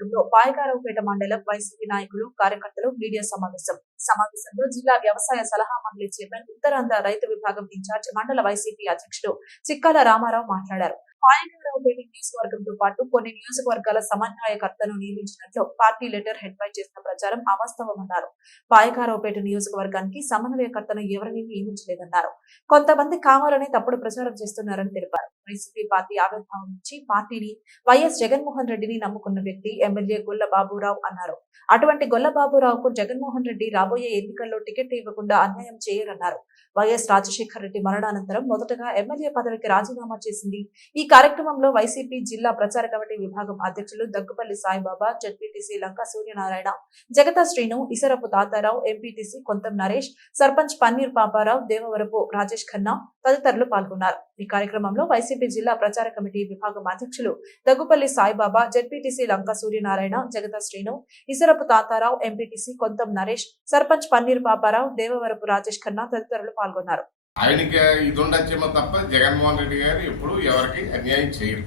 నియోజకవర్గంలో పాయకారావుపేట మండలం వైసీపీ నాయకులు కార్యకర్తలు మీడియా సమావేశంలో జిల్లా వ్యవసాయ సలహా మండలి చైర్మన్ ఉత్తరాంధ్ర రైతు విభాగం ఇన్ఛార్జ్ మండల వైసీపీ అధ్యక్షుడు చిక్కాల రామారావు మాట్లాడారు. పాయకారావుపేట నియోజకవర్గంతో పాటు కొన్ని నియోజకవర్గాల సమన్వయకర్తను నియమించినట్లు పార్టీ లెటర్ హెడ్ పై చేసిన ప్రచారం అవాస్తవమన్నారు. పాయకారావుపేట నియోజకవర్గానికి సమన్వయకర్తను ఎవరిని నియమించలేదన్నారు. కొంతమంది కావాలని తప్పుడు ప్రచారం చేస్తున్నారని తెలిపారు. వైసీపీ పార్టీ ఆవిర్భావం నుంచి పార్టీని వైఎస్ జగన్మోహన్ రెడ్డిని నమ్ముకున్న వ్యక్తి ఎమ్మెల్యే గొల్ల బాబురావు అన్నారు. అటువంటి గొల్ల బాబురావుకు జగన్మోహన్ రెడ్డి రాబోయే ఎన్నికల్లో టికెట్ ఇవ్వకుండా అన్యాయం చేయరన్నారు. వైఎస్ రాజశేఖర రెడ్డి మరణానంతరం మొదటగా ఎమ్మెల్యే పదవికి రాజీనామా చేసింది. ఈ కార్యక్రమంలో వైసీపీ జిల్లా ప్రచార కమిటీ విభాగం అధ్యక్షులు దగ్గుపల్లి సాయిబాబా, జడ్పీటీసీ లంకా సూర్యనారాయణ, జగతా శ్రీను, ఇసరపు తాతారావు, ఎంపీటీసీ కొంతం నరేష్, సర్పంచ్ పన్నీర్ పాపారావు, దేవవరపు రాజేష్ ఖన్నా తదితరులు పాల్గొన్నారు. ఈ కార్యక్రమంలో వైసీపీ జిల్లా ప్రచార కమిటీ విభాగం అధ్యక్షులు దగ్గుపల్లి సాయిబాబా, జడ్పీటీసీ లంకా సూర్యనారాయణ, జగతా శ్రీను, ఇసరపు తాతారావు, ఎంపీటీసీ కొంతం నరేష్, సర్పంచ్ పన్నీర్ పాపారావు, దేవవరపు రాజేష్ ఖన్నా తదితరులు పాల్గొన్నారు. ఆయనకి ఇది ఉండొచ్చేమో తప్ప జగన్మోహన్ రెడ్డి గారు ఎప్పుడు ఎవరికి అన్యాయం చేయరు.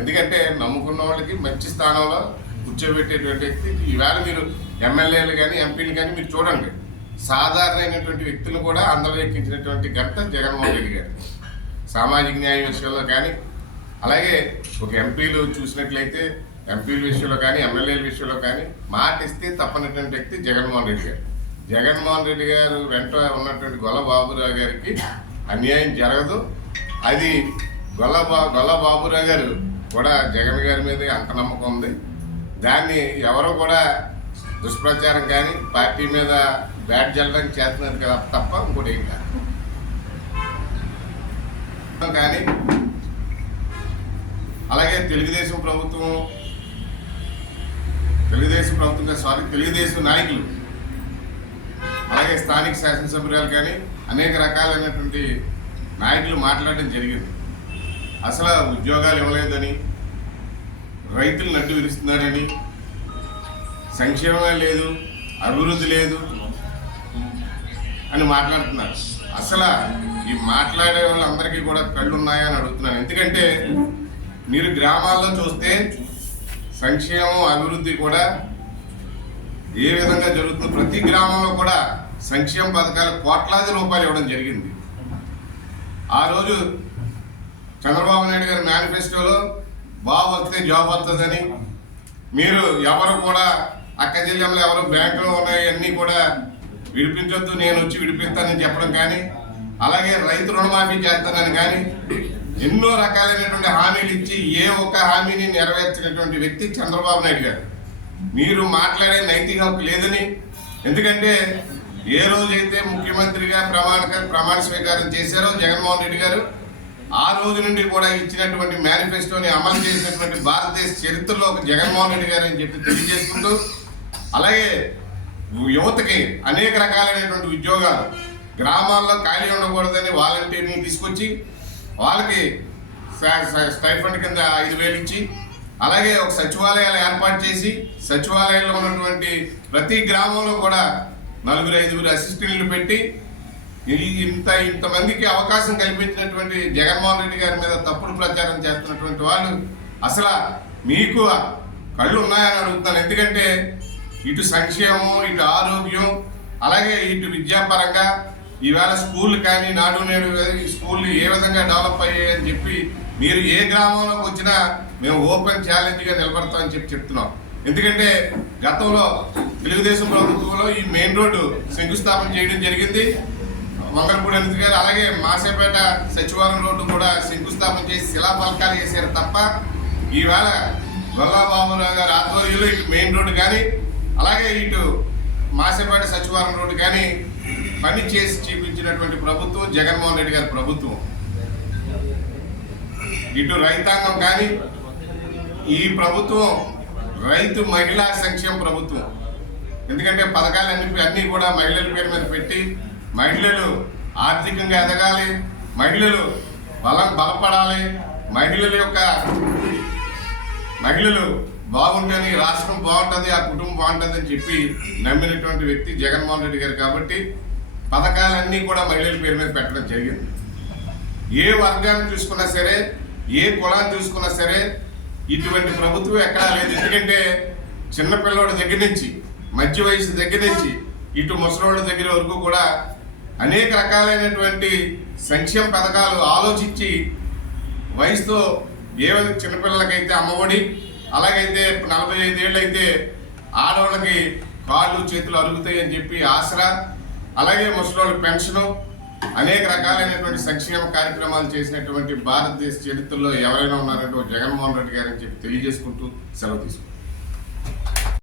ఎందుకంటే నమ్ముకున్న వాళ్ళకి మంచి స్థానంలో కూర్చోబెట్టేటువంటి వ్యక్తి. ఈవేళ మీరు ఎమ్మెల్యేలు కానీ ఎంపీలు కానీ మీరు చూడండి, సాధారణమైనటువంటి వ్యక్తులు కూడా అందరూ ఎక్కించినటువంటి ఘనత జగన్మోహన్ రెడ్డి గారు. సామాజిక న్యాయం విషయంలో కానీ, అలాగే ఒక ఎంపీలు చూసినట్లయితే ఎంపీల విషయంలో కానీ ఎమ్మెల్యేల విషయంలో కానీ మాట ఇస్తే తప్పనటువంటి వ్యక్తి జగన్మోహన్ రెడ్డి గారు. జగన్మోహన్ రెడ్డి గారు వెంట ఉన్నటువంటి గొల్ల బాబురావు గారికి అన్యాయం జరగదు. అది గొల్ల బాబురావు గారు కూడా జగన్ గారి మీద అంత నమ్మకం ఉంది. దాన్ని ఎవరు కూడా దుష్ప్రచారం కానీ పార్టీ మీద బ్యాట్ జల్లడానికి చేస్తున్నారు కదా తప్ప ఇంకోటి ఏం కాదు. కానీ అలాగే తెలుగుదేశం నాయకులు, అలాగే స్థానిక శాసనసభ్యురాలు కానీ అనేక రకాలైనటువంటి నాయకులు మాట్లాడడం జరిగింది. అసలు ఉద్యోగాలు ఇవ్వలేదని, రైతులు నడ్డు విరుస్తున్నారని, సంక్షేమం లేదు, అభివృద్ధి లేదు అని మాట్లాడుతున్నారు. అసలు ఈ మాట్లాడే వాళ్ళందరికీ కూడా కళ్ళు ఉన్నాయా అని అడుగుతున్నాను. ఎందుకంటే మీరు గ్రామాల్లో చూస్తే సంక్షేమం అభివృద్ధి కూడా ఏ విధంగా జరుగుతుందో ప్రతి గ్రామంలో కూడా సంక్షేమ పథకాలు కోట్లాది రూపాయలు ఇవ్వడం జరిగింది. ఆ రోజు చంద్రబాబు నాయుడు గారి మేనిఫెస్టోలో బాబు వస్తే జాబ్ వస్తుందని, మీరు ఎవరు కూడా అక్క జిల్లాలో ఎవరు బ్యాంకులో ఉన్నాయన్నీ కూడా విడిపించొద్దు, నేను వచ్చి విడిపిస్తానని చెప్పడం కానీ, అలాగే రైతు రుణమాఫీ చేస్తానని కానీ ఎన్నో రకాలైనటువంటి హామీలు ఇచ్చి ఏ ఒక్క హామీని నెరవేర్చినటువంటి వ్యక్తి చంద్రబాబు నాయుడు గారు. మీరు మాట్లాడే నైతిక హక్కు లేదని, ఎందుకంటే ఏ రోజైతే ముఖ్యమంత్రిగా ప్రమాణ స్వీకారం చేశారో జగన్మోహన్ రెడ్డి గారు, ఆ రోజు నుండి కూడా ఇచ్చినటువంటి మేనిఫెస్టోని అమలు చేసినటువంటి భారతదేశ చరిత్రలో ఒక జగన్మోహన్ రెడ్డి గారు అని చెప్పి తెలియజేసుకుంటూ, అలాగే యువతకి అనేక రకాలైనటువంటి ఉద్యోగాలు, గ్రామాల్లో ఖాళీ ఉండకూడదని వాలంటీర్ని తీసుకొచ్చి వాళ్ళకి స్టైఫండ్ కింద 5,000 ఇచ్చి, అలాగే ఒక సచివాలయాలు ఏర్పాటు చేసి సచివాలయంలో ఉన్నటువంటి ప్రతి గ్రామంలో కూడా 4-5 అసిస్టెంట్లు పెట్టి ఇంతమందికి అవకాశం కల్పించినటువంటి జగన్మోహన్ రెడ్డి గారి మీద తప్పుడు ప్రచారం చేస్తున్నటువంటి వాళ్ళు అసలు మీకు కళ్ళు ఉన్నాయని అడుగుతున్నాను. ఎందుకంటే ఇటు సంక్షేమం, ఇటు ఆరోగ్యం, అలాగే ఇటు విద్యాపరంగా ఈవేళ స్కూల్ కానీ నాడు నేడు స్కూళ్ళు ఏ విధంగా డెవలప్ అయ్యాయని చెప్పి మీరు ఏ గ్రామంలోకి వచ్చినా మేము ఓపెన్ ఛాలెంజ్గా నిలబడతామని చెప్తున్నాం. ఎందుకంటే గతంలో తెలుగుదేశం ప్రభుత్వంలో ఈ మెయిన్ రోడ్డు శంకుస్థాపన చేయడం జరిగింది మంగళపూడి అనిత గారు. అలాగే మాసేపేట సచివాలయం రోడ్డు కూడా శంకుస్థాపన చేసి శిలాఫలకాలు వేసారు తప్ప ఈవేళ గొల్లబాబురావు గారి ఆధ్వర్యంలో ఇటు మెయిన్ రోడ్డు కానీ, అలాగే ఇటు మాసేపేట సచివాలయం రోడ్డు కానీ పని చేసి చూపించినటువంటి ప్రభుత్వం జగన్మోహన్ రెడ్డి గారి ప్రభుత్వం. ఇటు రైతాంగం కానీ ఈ ప్రభుత్వం రైతు మహిళా సంక్షేమ ప్రభుత్వం. ఎందుకంటే పథకాలన్నీ కూడా మహిళల పేరు మీద పెట్టి మహిళలు ఆర్థికంగా ఎదగాలి, మహిళలు బలపడాలి, మహిళలు బాగుంటేనే రాష్ట్రం బాగుంటుంది, ఆ కుటుంబం బాగుంటుంది అని చెప్పి నమ్మినటువంటి వ్యక్తి జగన్మోహన్ రెడ్డి గారు. కాబట్టి పథకాలన్నీ కూడా మహిళల పేరు మీద పెట్టడం జరిగింది. ఏ వర్గాన్ని చూసుకున్నా సరే, ఏ కులాన్ని చూసుకున్నా సరే ఇటువంటి ప్రభుత్వం ఎక్కడా లేదు. ఎందుకంటే చిన్నపిల్లడి దగ్గర నుంచి మధ్య వయసు దగ్గర నుంచి ఇటు ముసలోళ్ళ దగ్గర వరకు కూడా అనేక రకాలైనటువంటి సంక్షేమ పథకాలు ఆలోచించి వయసుతో ఏ చిన్నపిల్లలకైతే అమ్మఒడి, అలాగైతే 45 ఏళ్ళు అయితే ఆడవాళ్ళకి కాళ్ళు చేతులు అరుగుతాయి అని చెప్పి ఆసరా, అలాగే ముసలోళ్ళ పెన్షను, అనేక రకాలైనటువంటి సంక్షేమ కార్యక్రమాలు చేసినటువంటి భారతదేశ చరిత్రలో ఎవరైనా ఉన్నారంటే జగన్మోహన్ రెడ్డి గారని చెప్పి తెలియజేసుకుంటూ సెలవు తీసుకుంటాం.